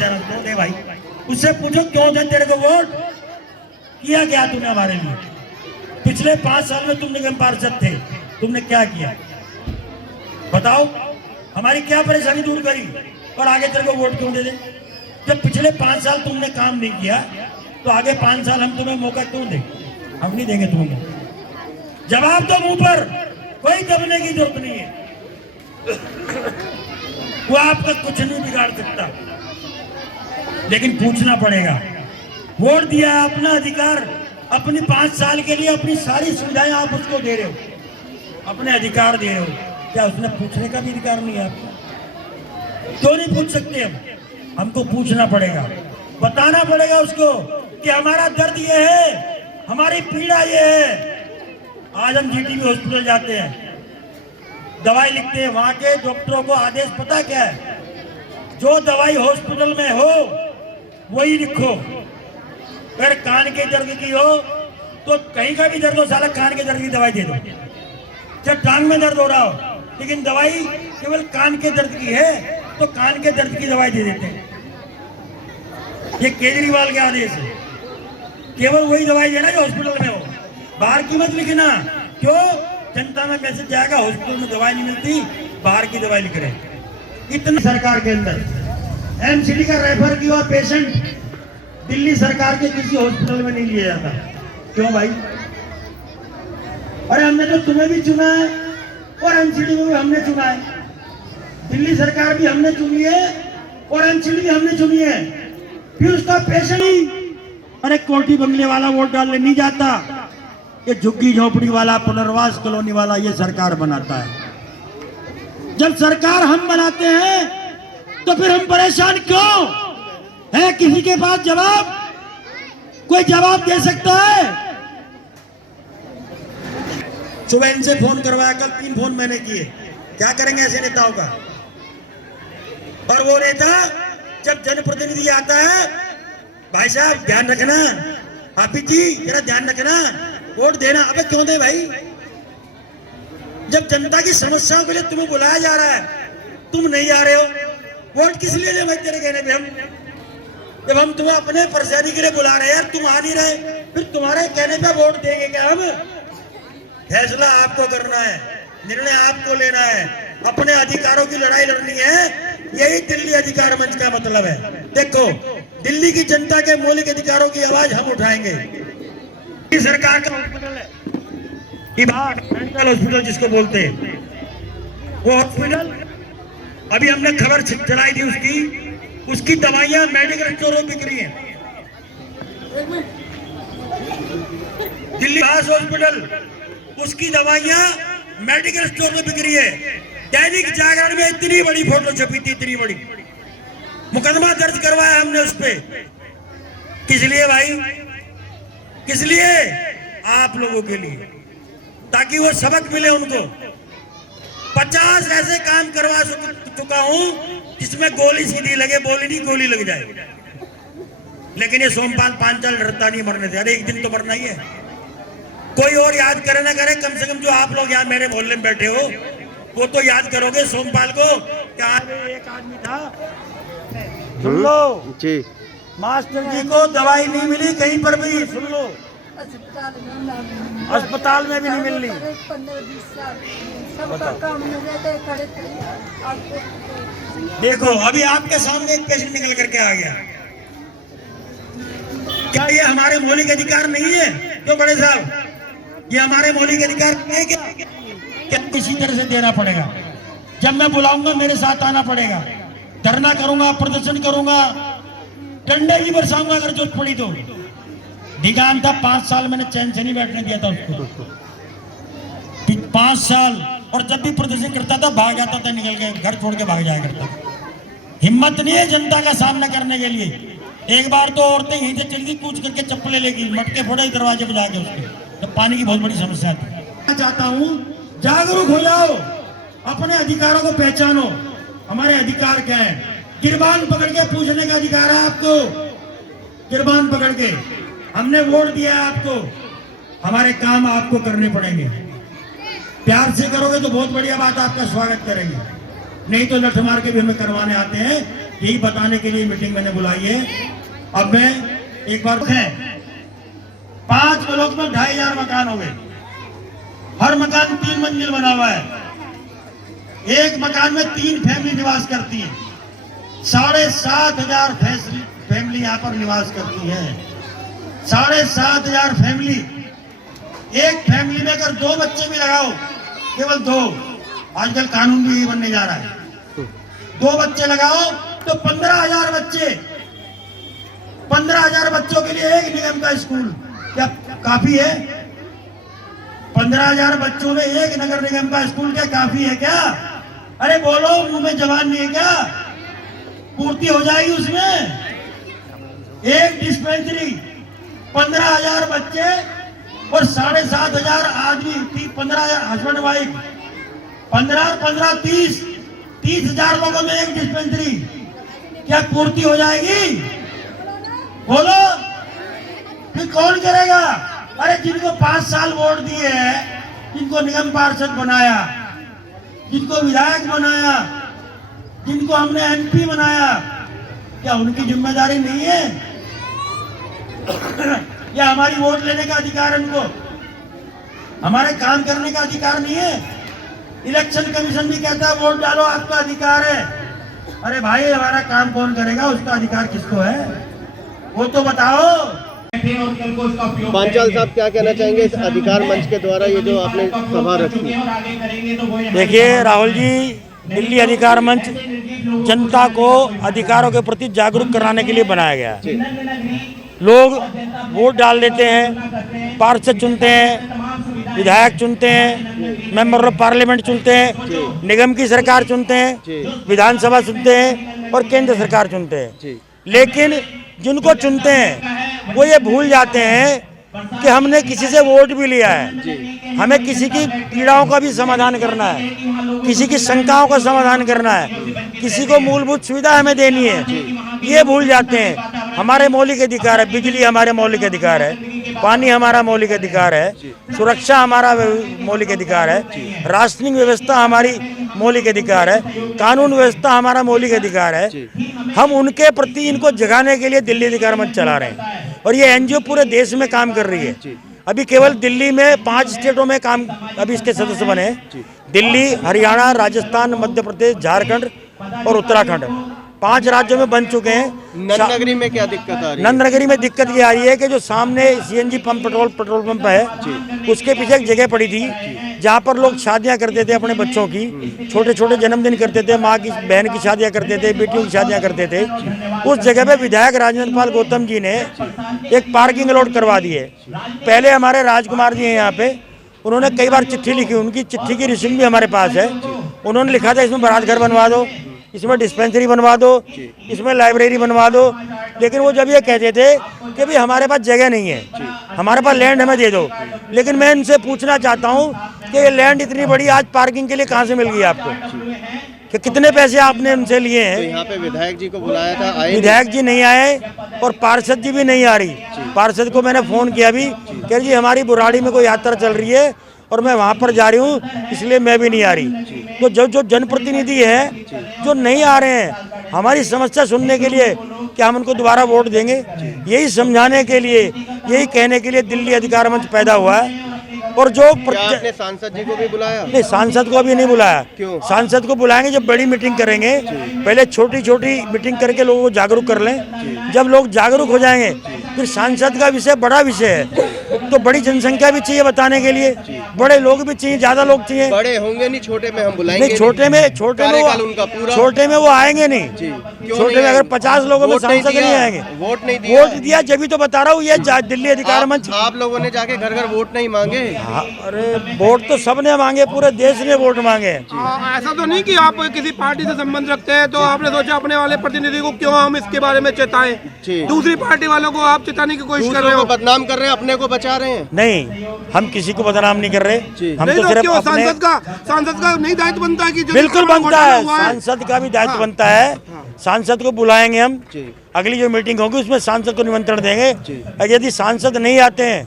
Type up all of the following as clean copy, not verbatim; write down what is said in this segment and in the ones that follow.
देना तो दे भाई, उससे पूछो क्यों दे तेरे को वोट, किया क्या तूने हमारे लिए? पिछले 5 साल में तुम निगम पार्षद थे, तुमने क्या किया बताओ? हमारी क्या परेशानी दूर करी और आगे तेरे को वोट क्यों दे दे? जब पिछले 5 साल तुमने काम नहीं किया तो आगे 5 साल हम तुम्हें मौका क्यों दें? हम नहीं देंगे तुम्हें। जवाब दो मुंह पर, कोई दबने की जरूरत नहीं है। वो आपका कुछ नहीं बिगाड़ सकता, लेकिन पूछना पड़ेगा। वोट दिया है, अपना अधिकार, अपनी 5 साल के लिए अपनी सारी सुविधाएं आप उसको दे रहे हो, अपने अधिकार दे रहे हो, क्या उसने पूछने का भी अधिकार नहीं है आपको? क्यों नहीं पूछ सकते हम? हमको पूछना पड़ेगा, बताना पड़ेगा उसको कि हमारा दर्द ये है, हमारी पीड़ा ये है। आज हम जीटीबी हॉस्पिटल जाते हैं, दवाई लिखते हैं, वहां के डॉक्टरों को आदेश पता क्या है? जो दवाई हॉस्पिटल में हो वही लिखो। अगर कान के दर्द की हो तो कहीं का भी दर्द हो, साला कान के दर्द की दवाई दे दो। जब टांग में दर्द हो रहा हो लेकिन दवाई केवल कान के दर्द की है तो कान के दर्द की दवाई दे देते हैं। ये केजरीवाल के आदेश है, केवल वही दवाई देना जो हॉस्पिटल में हो, बाहर की मत लिखना। क्यों? जनता में मैसेज जाएगा हॉस्पिटल में दवाई नहीं मिलती, बाहर की दवाई लिख रहे। इतनी सरकार के अंदर एमसीडी का रेफर किया हुआ पेशेंट दिल्ली सरकार के किसी हॉस्पिटल में नहीं लिया जाता। क्यों भाई? अरे हमने तो तुम्हें भी चुना है और एमसीडी को भी हमने चुना है, दिल्ली सरकार भी हमने चुनी है और एमसीडी भी हमने चुनी है, फिर उसका पेशेंट ही अरे कोठी बंगले वाला वोट डालने नहीं जाता, ये झुग्गी झोपड़ी वाला, पुनर्वास कॉलोनी वाला ये सरकार बनाता है। जब सरकार हम बनाते हैं तो फिर हम परेशान क्यों है? किसी के पास जवाब, कोई जवाब दे सकता है? सुबह इनसे फोन करवाया, कल 3 फोन मैंने किए। क्या करेंगे ऐसे नेताओं का? और वो नेता जब जनप्रतिनिधि आता है, भाई साहब ध्यान रखना, हाफिज जी जरा ध्यान रखना, वोट देना। अबे क्यों दे भाई? जब जनता की समस्याओं के लिए तुम्हें बुलाया जा रहा है, तुम नहीं आ रहे हो, वोट किस लिए दे भाई तेरे कहने पे हम? जब हम तुम्हें अपने परेशानी के लिए बुला रहे हैं यार, तुम आ नहीं रहे, फिर तुम्हारे कहने पे वोट देंगे क्या हम? फैसला आपको करना है, निर्णय आपको लेना है, अपने अधिकारों की लड़ाई लड़नी है। यही दिल्ली अधिकार मंच का मतलब है। देखो, दिल्ली की जनता के मौलिक अधिकारों की आवाज हम उठाएंगे। सरकार का हॉस्पिटल है मेडिकल हॉस्पिटल जिसको बोलते हैं, वो हॉस्पिटल अभी हमने खबर चलाई थी उसकी दवाइयां मेडिकल स्टोरों बिक रही हैं। दिल्ली हॉस्पिटल, उसकी दवाइयां मेडिकल स्टोर में बिक रही है। दैनिक जागरण में इतनी बड़ी फोटो छपी थी, इतनी बड़ी, मुकदमा दर्ज करवाया हमने उस पे। किस लिए भाई? किस लिए? आप लोगों के लिए, ताकि वो सबक मिले उनको। 50 ऐसे काम करवा चुका हूं जिसमें गोली सीधी लगे, बोली नहीं गोली लग जाए, लेकिन ये सोमपाल पांचाल डरता नहीं मरने से। अरे एक दिन तो मरना ही है। कोई और याद करे ना करे, कम से कम जो आप लोग यहाँ मेरे मोहल्ले में बैठे हो वो तो याद करोगे सोमपाल को। क्या एक आदमी था, सुन लो जी, मास्टर जी को दवाई नहीं मिली कहीं पर भी, सुन लो, अस्पताल में भी नहीं मिल रही। 15-20 साल सबका काम में रहते खड़े थे। देखो अभी आपके सामने एक पेशेंट निकल करके आ गया। क्या ये हमारे मौलिक अधिकार नहीं है? क्यों बड़े साहब, ये हमारे मौलिक अधिकार है क्या किसी तरह से देना पड़ेगा? जब मैं बुलाऊंगा मेरे साथ आना पड़ेगा, धरना करूंगा, प्रदर्शन करूंगा, डंडे भी बरसाऊंगा अगर जरूरत पड़ी तो। ढिगान था, 5 साल मैंने चैन से नहीं बैठने दिया था उसको, 5 साल। और जब भी प्रदर्शन करता था भाग जाता था, निकल के घर छोड़ के भाग जाया करता। हिम्मत नहीं है जनता का सामना करने के लिए। एक बार तो औरतें यहीं से चल गई, कूच करके चप्पलें लेगी, मटके फोड़े दरवाजे पर जाके उसके, तो पानी की बहुत बड़ी समस्या थी। मैं चाहता हूँ जागरूक हो जाओ, अपने अधिकारों को पहचानो। हमारे अधिकार क्या है? गिरबान पकड़ के पूछने का अधिकार है आपको, गिरबान पकड़ के। हमने वोट दिया है आपको, हमारे काम आपको करने पड़ेंगे। प्यार से करोगे तो बहुत बढ़िया बात, आपका स्वागत करेंगे, नहीं तो लठ मार के भी हमें करवाने आते हैं। यही बताने के लिए मीटिंग मैंने बुलाई है। अब मैं एक बार 5 ब्लॉक में 2500 मकान हो गए। हर मकान 3 मंजिल बना हुआ है। एक मकान में 3 फैमिली निवास करती है। 7,500 फैमिली यहाँ पर निवास करती है। 7,500 फैमिली। एक फैमिली में अगर 2 बच्चे भी लगाओ, केवल 2, आजकल कानून भी यही बनने जा रहा है, 2 बच्चे लगाओ तो 15,000 बच्चे, 15,000 बच्चों के लिए एक निगम का स्कूल क्या काफी है? 15,000 बच्चों में एक नगर निगम का स्कूल क्या काफी है क्या? अरे बोलो, मुंह में जबान नहीं है क्या? पूर्ति हो जाएगी उसमें। एक डिस्पेंसरी, 15,000 बच्चे और 7,500 आदमी, 15,000 हस्बैंड वाइफ, 15 30,000 लोगों में एक डिस्पेंसरी, क्या पूर्ति हो जाएगी? बोलो, फिर कौन करेगा? अरे जिनको 5 साल वोट दिए हैं, जिनको निगम पार्षद बनाया, जिनको विधायक बनाया, जिनको हमने MP बनाया, क्या उनकी जिम्मेदारी नहीं है? या हमारी वोट लेने का अधिकार है उनको? हमारे काम करने का अधिकार नहीं है? इलेक्शन कमीशन भी कहता है वोट डालो, आपका अधिकार है। अरे भाई, हमारा काम कौन करेगा? उसका अधिकार किसको है वो तो बताओ। पांचाल साहब क्या कहना चाहेंगे इस अधिकार मंच के द्वारा ये जो आपने सभा रखी? देखिए राहुल जी, दिल्ली अधिकार मंच जनता को अधिकारों के प्रति जागरूक कराने के लिए बनाया गया है। लोग वोट डाल देते हैं, पार्षद चुनते हैं, विधायक चुनते हैं, मेंबर ऑफ पार्लियामेंट चुनते हैं, निगम की सरकार चुनते हैं, विधानसभा चुनते हैं और केंद्र सरकार चुनते हैं। लेकिन जिनको चुनते हैं वो ये भूल जाते हैं कि हमने किसी से वोट भी लिया है, हमें किसी की पीड़ाओं का भी समाधान करना है, किसी की शंकाओं का समाधान करना है, किसी को मूलभूत सुविधा हमें देनी है, ये भूल जाते हैं। हमारे मौलिक अधिकार है, बिजली हमारे मौलिक अधिकार है, पानी हमारा मौलिक अधिकार है, सुरक्षा हमारा मौलिक अधिकार है, राष्ट्रीय व्यवस्था हमारी मौलिक अधिकार है, कानून व्यवस्था हमारा मौलिक अधिकार है। हम उनके प्रति इनको जगाने के लिए दिल्ली अधिकार मंच चला रहे हैं और ये NGO पूरे देश में काम कर रही है। अभी केवल दिल्ली में 5 स्टेटों में काम, अभी इसके सदस्य बने हैं। दिल्ली, हरियाणा, राजस्थान, मध्य प्रदेश, झारखंड और उत्तराखंड, 5 राज्यों में बन चुके हैं। नंदनगरी में क्या दिक्कत आ रही है? नंदनगरी में दिक्कत ये आ रही है कि जो सामने CNG पंप, पेट्रोल पंप है, उसके पीछे एक जगह पड़ी थी जहाँ पर लोग शादियाँ करते थे अपने बच्चों की, छोटे छोटे जन्मदिन करते थे, माँ की बहन की शादियाँ करते थे, बेटियों की शादियाँ करते थे। उस जगह पे विधायक राजेंद्र पाल गौतम जी ने एक पार्किंग लॉट करवा दी है। पहले हमारे राजकुमार जी हैं यहाँ पे, उन्होंने कई बार चिट्ठी लिखी, उनकी चिट्ठी की रिसीव भी हमारे पास है। उन्होंने लिखा था इसमें बारात घर बनवा दो, इसमें डिस्पेंसरी बनवा दो, इसमें लाइब्रेरी बनवा दो। लेकिन वो जब ये कहते थे कि भाई हमारे पास जगह नहीं है, हमारे पास लैंड हमें दे दो। लेकिन मैं इनसे पूछना चाहता हूँ कि ये लैंड इतनी बड़ी आज पार्किंग के लिए कहाँ से मिल गई आपको, कि कितने पैसे आपने उनसे लिए हैं? तो यहाँ पे विधायक जी को बुलाया था, आए? विधायक जी नहीं आए और पार्षद जी भी नहीं आ रही। पार्षद को मैंने फोन किया भी, कह जी हमारी बुराड़ी में कोई यात्रा चल रही है और मैं वहाँ पर जा रही हूँ, इसलिए मैं भी नहीं आ रही। तो जो जनप्रतिनिधि है जो नहीं आ रहे हैं हमारी समस्या सुनने के लिए, क्या हम उनको दोबारा वोट देंगे? यही समझाने के लिए, यही कहने के लिए दिल्ली अधिकार मंच पैदा हुआ है। और जो आपने सांसद जी को भी बुलाया? नहीं, सांसद को अभी नहीं बुलाया। क्यों? सांसद को बुलाएंगे जब बड़ी मीटिंग करेंगे। पहले छोटी छोटी मीटिंग करके लोगों को जागरूक कर लें। जब लोग जागरूक हो जाएंगे फिर सांसद का विषय बड़ा विषय है, तो बड़ी जनसंख्या भी चाहिए बताने के लिए, बड़े लोग भी चाहिए, ज्यादा लोग चाहिए। बड़े होंगे नहीं, छोटे में हम बुलाएंगे नहीं, छोटे में वो आएंगे नहीं। छोटे में अगर 50 लोगों में सांसद नहीं आएंगे। वोट नहीं दिया, वोट दिया जब भी तो बता रहा हूँ, ये दिल्ली अधिकार मंच। आप लोगों ने जाके घर घर वोट नहीं मांगे? अरे वोट तो सबने मांगे, पूरे देश ने वोट मांगे। ऐसा तो नहीं कि आप किसी पार्टी से संबंध रखते हैं तो आपने सोचा अपने वाले प्रतिनिधि को क्यों हम इसके बारे में चेताएं, दूसरी पार्टी वालों को आप चेताने की कोशिश कर रहे हो, बदनाम कर रहे हैं, अपने को बचा रहे हैं? नहीं, हम किसी को बदनाम नहीं कर रहे। हम नहीं तो सिर्फ क्यों? अपने सांसद का नहीं दायित्व बनता है कि जो बिल्कुल बनता है, हुआ सांसद का भी दायित्व बनता है। सांसद को बुलाएंगे हम, अगली जो मीटिंग होगी उसमें सांसद को निमंत्रण देंगे। यदि सांसद नहीं आते हैं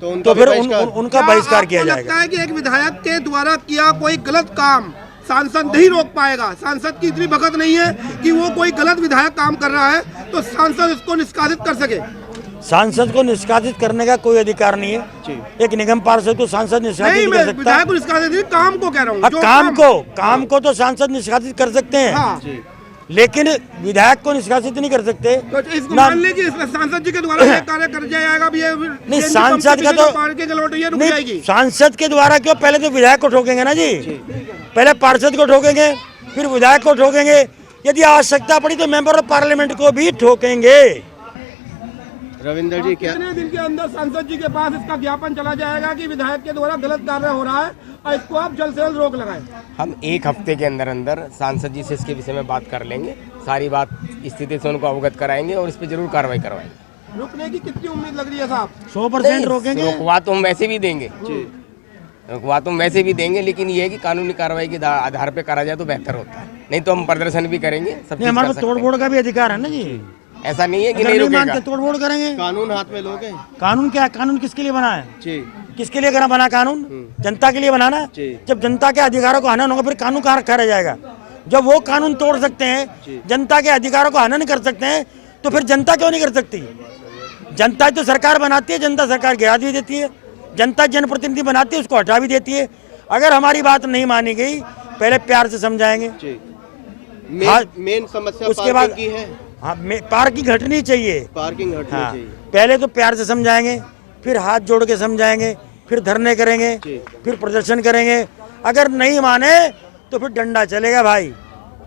तो फिर उनका बहिष्कार किया जाएगा। लगता है कि एक विधायक के द्वारा किया कोई गलत काम सांसद नहीं रोक पाएगा। सांसद की इतनी भगत नहीं है कि वो कोई गलत विधायक काम कर रहा है तो सांसद इसको निष्कासित कर सके। सांसद को निष्कासित करने का कोई अधिकार नहीं है। एक निगम पार्षद को सांसद निष्कासित नहीं, नहीं कर मैं सकता। विधायक को निष्कासित नहीं, काम को कह रहा हूँ। अब जो काम को तो सांसद निष्कासित कर सकते हैं, हाँ। लेकिन विधायक को निष्कासित नहीं कर सकते। तो इसको ना- मान ली कि सांसद जी के द्वारा ये कार्य कर जाएगा भी, ये नहीं, सांसद का तो पार्टी के लौट ये रुक नहीं, जाएगी। सांसद के द्वारा क्यों, पहले तो विधायक को ठोकेंगे ना जी, पहले पार्षद को ठोकेंगे, फिर विधायक को ठोकेंगे, यदि आवश्यकता पड़ी तो मेंबर ऑफ पार्लियामेंट को भी ठोकेंगे। रविंदर जी क्या कितने दिन के अंदर सांसद जी के पास इसका ज्ञापन चला जाएगा कि विधायक के द्वारा गलत कार्य हो रहा है और इसको आप जल्द से जल्द रोक लगाएं? हम एक हफ्ते के अंदर अंदर सांसद जी से इसके विषय में बात कर लेंगे, सारी बात स्थिति से उनको अवगत कराएंगे और इस पर जरूर कार्रवाई करवाएंगे। रुकने की कितनी उम्मीद लग रही है साहब? 100% रोकेंगे। रुकवा तो हम वैसे भी देंगे, रुकवा तो हम वैसे भी देंगे, लेकिन ये है कि कानूनी कार्रवाई के आधार पे करा जाए तो बेहतर होता है। नहीं तो हम प्रदर्शन भी करेंगे, सब नहीं, चीज हमारे कर पास सकते तोड़ फोड़ का भी अधिकार है ना जी। हैं। ऐसा नहीं है कि अगर नहीं नहीं रुकेगा। मानते तोड़ फोड़ करेंगे। कानून हाथ में लोगे? कानून क्या है? कानून किसके लिए बना है? जी किसके लिए बना कानून? जनता के लिए बनाना। जी। जब जनता के अधिकारों को हनन होगा फिर कानून कहाँ रखा रह जाएगा? जब वो कानून तोड़ सकते हैं, जनता के अधिकारों को हनन कर सकते हैं, तो फिर जनता क्यों नहीं कर सकती? जनता तो सरकार बनाती है, जनता सरकार गिरा भी देती है, जनता जनप्रतिनिधि बनाती है, उसको हटा भी देती है। अगर हमारी बात नहीं मानी गई, पहले प्यार से समझाएंगे। जी हाँ, मेन समस्या उसके बाद पार्किंग की है। हाँ, पार्किंग घटनी चाहिए। पार्किंग हटनी हाँ, चाहिए। पहले तो प्यार से समझाएंगे, फिर हाथ जोड़ के समझाएंगे, फिर धरने करेंगे, जी। फिर प्रदर्शन करेंगे। अगर नहीं माने तो फिर डंडा चलेगा भाई।